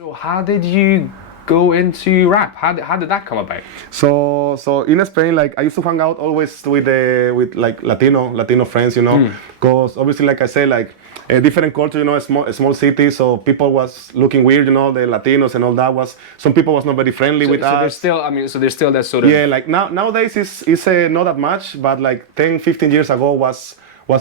So how did you go into rap? How did that come about? So in Spain, like I used to hang out always with like Latino friends, because obviously, like I say, like a different culture, a small city, so people was looking weird, the Latinos and all that was some people was not very friendly with So there's us. still, there's still that sort of. Yeah, like nowadays is not that much, but like 10, 15 years ago was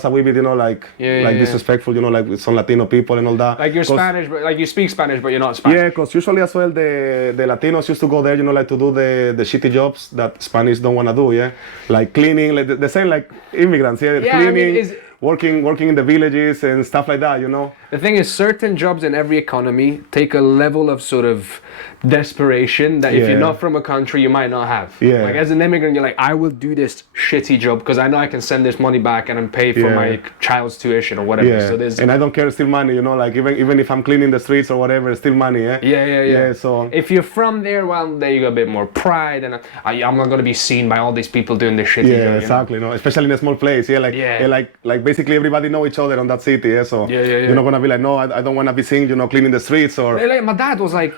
a wee bit, like Yeah. disrespectful, like with some Latino people and all that. Like you're 'Cause- Spanish, but like you speak Spanish, but you're not Spanish. Yeah, because usually as well the Latinos used to go there, like to do the shitty jobs that Spanish don't wanna do, yeah, like cleaning, like the same like immigrants, yeah, Yeah, I mean, cleaning, working in the villages and stuff like that. The thing is, certain jobs in every economy take a level of sort of desperation that if you're Yeah. not from a country, you might not have. Yeah. Like as an immigrant, you're like, I will do this shitty job because I know I can send this money back and pay for Yeah. my child's tuition or whatever. Yeah, So there's. and I don't care, still money, like even if I'm cleaning the streets or whatever, it's still money, yeah. Yeah. So If you're from there, well, there you got a bit more pride, and I'm not gonna be seen by all these people doing this shitty job. yeah, you know? exactly, especially in a small place, yeah, like Yeah. like basically everybody know each other on that city, yeah. So Yeah. you're not gonna be like, no, I don't wanna be seen, cleaning the streets or. Like, my dad was like,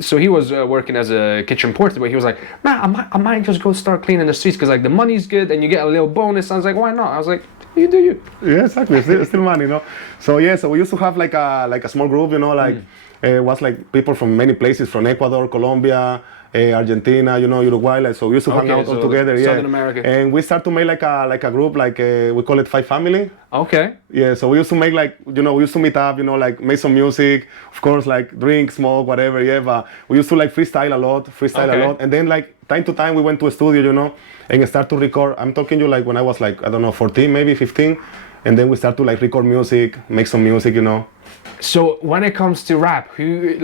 so he was working as a kitchen porter, but he was like, man, I might just go start cleaning the streets because like the money's good and you get a little bonus. I was like, why not? I was like, you do you. Yeah, exactly. Still money. So yeah, so we used to have like a small group, like was like people from many places, from Ecuador, Colombia, Argentina, Uruguay. Like, so we used to hang Okay, out all so together. Yeah, Southern America. And we start to make like a group, like we call it Five Family. Okay. Yeah, so we used to make like, we used to meet up, like make some music, of course, like drink, smoke, whatever, yeah, but we used to like freestyle a lot, Okay. and then like time to time we went to a studio, and start to record. I'm talking to you like when I was like, I don't know, 14, maybe 15, and then we start to like record music, make some music. So when it comes to rap, who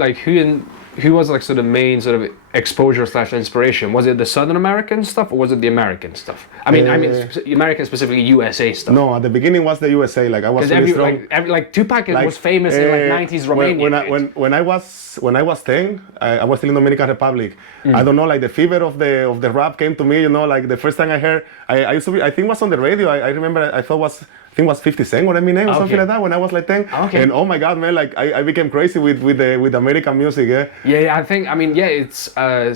was like sort of main sort of exposure / inspiration? Was it the Southern American stuff or was it the American stuff? I mean, American, specifically USA stuff. No, at the beginning was the USA, like I was Because really strong. like Tupac was famous in like 90s Romania. When I was 10, I was still in Dominican Republic. I don't know, like the fever of the rap came to me, like the first time I heard, I used to be, I think it was on the radio. I remember, I think it was 50 Cent or Eminem or something like that when I was like 10. Okay. And oh my God, man, like I became crazy with American music, yeah. Yeah, it's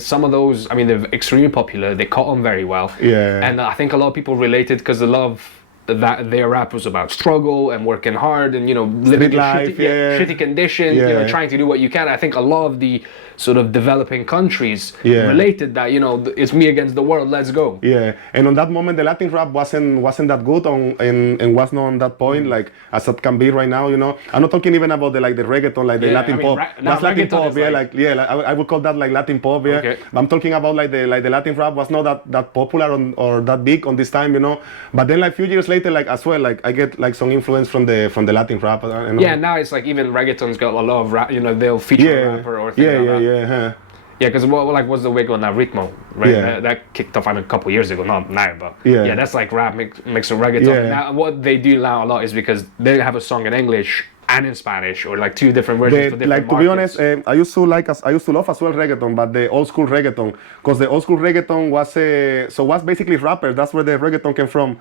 some of those. I mean, they're extremely popular. They caught on very well. Yeah. And I think a lot of people related because a lot of that their rap was about struggle and working hard and living in life, shitty conditions. Yeah. Trying to do what you can. I think a lot of the sort of developing countries Yeah. related that it's me against the world. Let's go. Yeah, and on that moment, the Latin rap wasn't that good and was not on that point like as it can be right now. I'm not talking even about the reggaeton, like the Yeah, Latin I mean, pop. now That's Latin reggaeton pop, is yeah, like- I would call that like Latin pop, yeah. Okay. But I'm talking about like the Latin rap was not that popular or that big on this time, But then like few years later, like as well, like I get like some influence from the Latin rap. Yeah, now it's like even reggaeton's got a lot of rap. They'll feature a rapper or things like that. Yeah. Yeah, because what's the wig on that Ritmo, right? Yeah. That kicked off a couple years ago, not now, but Yeah. that's like rap mixed with reggaeton. Yeah. Now, what they do now a lot is because they have a song in English and in Spanish, or like two different versions for different Like to markets. be honest, I used to love as well reggaeton, but the old school reggaeton, because the old school reggaeton was basically rappers. That's where the reggaeton came from.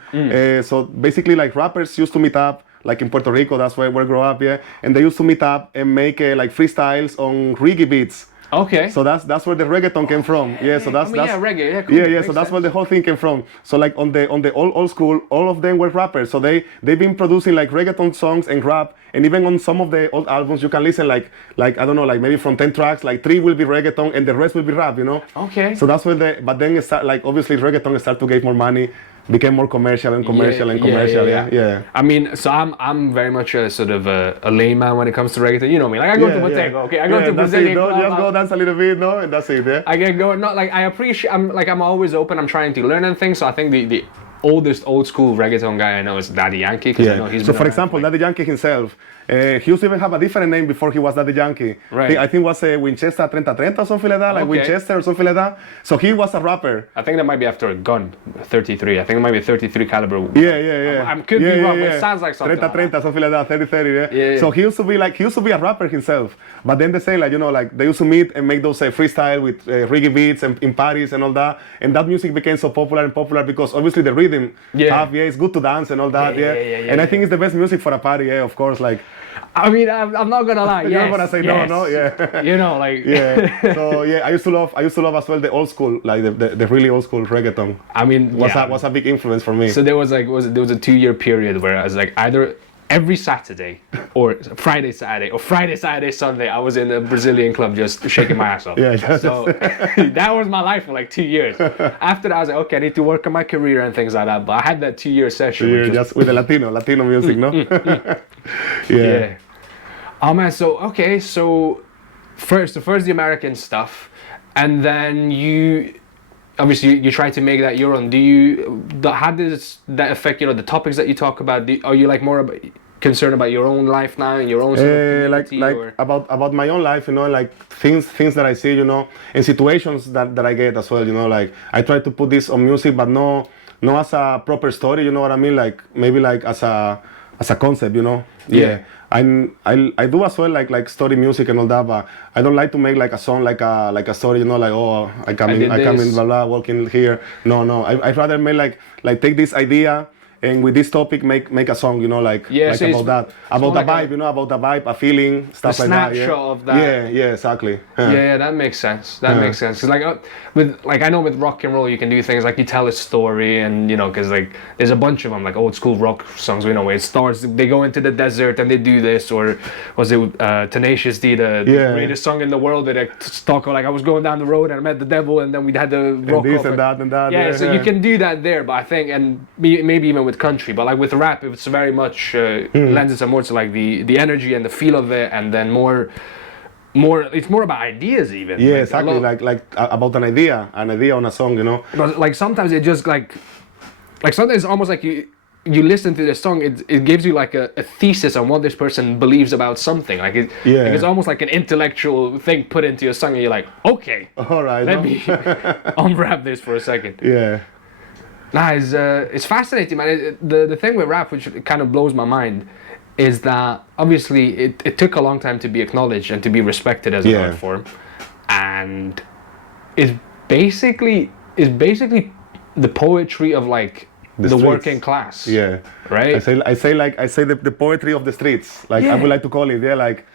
So basically, like rappers used to meet up. Like in Puerto Rico, that's where we grew up, yeah. And they used to meet up and make like freestyles on reggae beats. Okay. So that's where the reggaeton came from. Yeah, so that's reggae. Yeah, cool. yeah. Makes So that's sense. where the whole thing came from. So like on the old school, all of them were rappers. So they've been producing like reggaeton songs and rap, and even on some of the old albums you can listen like I don't know, like maybe from 10 tracks, like 3 will be reggaeton and the rest will be rap. Okay. So that's where but then it start, like obviously reggaeton started to get more money, became more commercial and commercial and commercial. Yeah. I mean, so I'm very much a sort of a layman when it comes to reggaeton. You know me, like I go to Bottega, okay? I go to that's Brazilian it, no? club, Just go dance a little bit, no? And that's it, yeah? I get going. Not like I appreciate. I'm always open. I'm trying to learn and things. So I think the oldest old school reggaeton guy I know is Daddy Yankee. Because I know he's So been for around, example, like- Daddy Yankee himself, he used to even have a different name before he was Daddy Yankee. Right. I think it was Winchester 3030 or something like that, like Okay. Winchester or something like that. So he was a rapper. I think that might be after a gun, 33. I think it might be 33 caliber. Yeah. I could be wrong, but it sounds like something. 3030, something like that, 3030, yeah. Yeah. So he used to be a rapper himself. But then they say like they used to meet and make those freestyle with reggae beats and in parties and all that. And that music became so popular because obviously the rhythm rhythm. Yeah. It's good to dance and all that. Yeah, Yeah. yeah, yeah, yeah, And I yeah. think it's the best music for a party. Yeah, of course. Like, I mean, I'm not gonna lie. you're Yes, gonna say yes. no, yeah. You know, like. Yeah. So yeah, I used to love as well the old school, like the really old school reggaeton. I mean, Was a big influence for me. So there was like there was a 2-year period where I was like either every Saturday or Friday Saturday or Friday Saturday Sunday I was in a Brazilian club just shaking my ass off. Yeah, just- So that was my life for like 2 years. After that I was like, okay, I need to work on my career and things like that. But I had that 2-year session. You're which was- just with the Latino music, no? yeah. Oh man, so first the American stuff, and then you obviously you try to make that your own. How does that affect the topics that you talk about? Are you like more concerned about your own life now and your own sort of Like community, or? about my own life, like things that I see, and situations that I get as well, like I try to put this on music, but no as a proper story, you know what I mean? Like maybe like as a concept, Yeah. I do as well like story music and all that, but I don't like to make like a song like a story, like, oh, I come in blah blah walking here. No. I'd rather make like take this idea and with this topic make a song, like So about that, about the like vibe, about the vibe, a feeling, stuff like that. Snapshot of that. Yeah, exactly. Yeah, that makes sense. That makes sense. 'Cause I know with rock and roll you can do things like you tell a story, and because like there's a bunch of them, like old school rock songs. Where it starts, they go into the desert and they do this, or was it Tenacious D, the greatest song in the world? Where they talk like I was going down the road and I met the devil, and then we had the rock this off and that and that. Yeah, so you can do that there, but I think, and maybe even with country, but like with rap, it's very much lends itself more to like the energy and the feel of it, and then more. It's more about ideas even. Yeah, Like, exactly. Like about an idea on a song, But like sometimes it just like sometimes it's almost like you listen to the song, it gives you like a thesis on what this person believes about something. Like it's almost like an intellectual thing put into your song, and you're like, okay, all right, let me unwrap this for a second. Yeah. Nah, it's fascinating, man. The thing with rap, which kind of blows my mind, is that obviously it took a long time to be acknowledged and to be respected as an art form, and is basically the poetry of like the working class. Yeah. Right. I say the poetry of the streets. Like I would like to call it. Yeah. Like.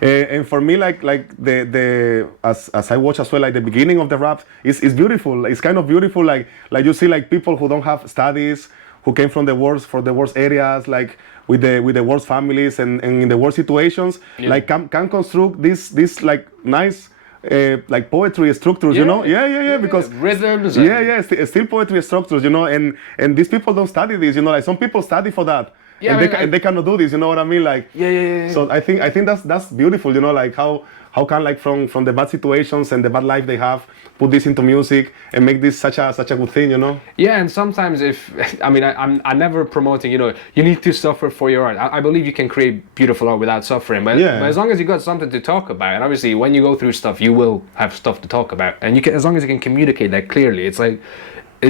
And for me, like the as I watch as well, like the beginning of the rap is beautiful. It's kind of beautiful. Like you see like people who don't have studies, who came from the worst areas, like with the worst families and in the worst situations, like can construct this like nice like poetry structures, because rhythms. Still poetry structures, and these people don't study this, like some people study for that. Yeah, and they cannot do this, you know what I mean? Like So I think that's beautiful, like how can like from the bad situations and the bad life they have put this into music and make this such a good thing, Yeah, and sometimes I'm never promoting, you need to suffer for your art. I believe you can create beautiful art without suffering, but as long as you got something to talk about, and obviously when you go through stuff, you will have stuff to talk about, and as long as you can communicate that clearly, it's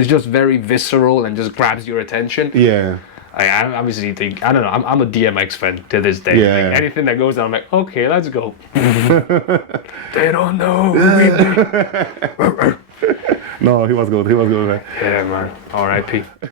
just very visceral and just grabs your attention. Yeah. I obviously think, I don't know, I'm a DMX fan to this day. Yeah. Like, anything that goes on, I'm like, okay, let's go. They don't know who we be. No, he was good, man. Yeah, man. R.I.P.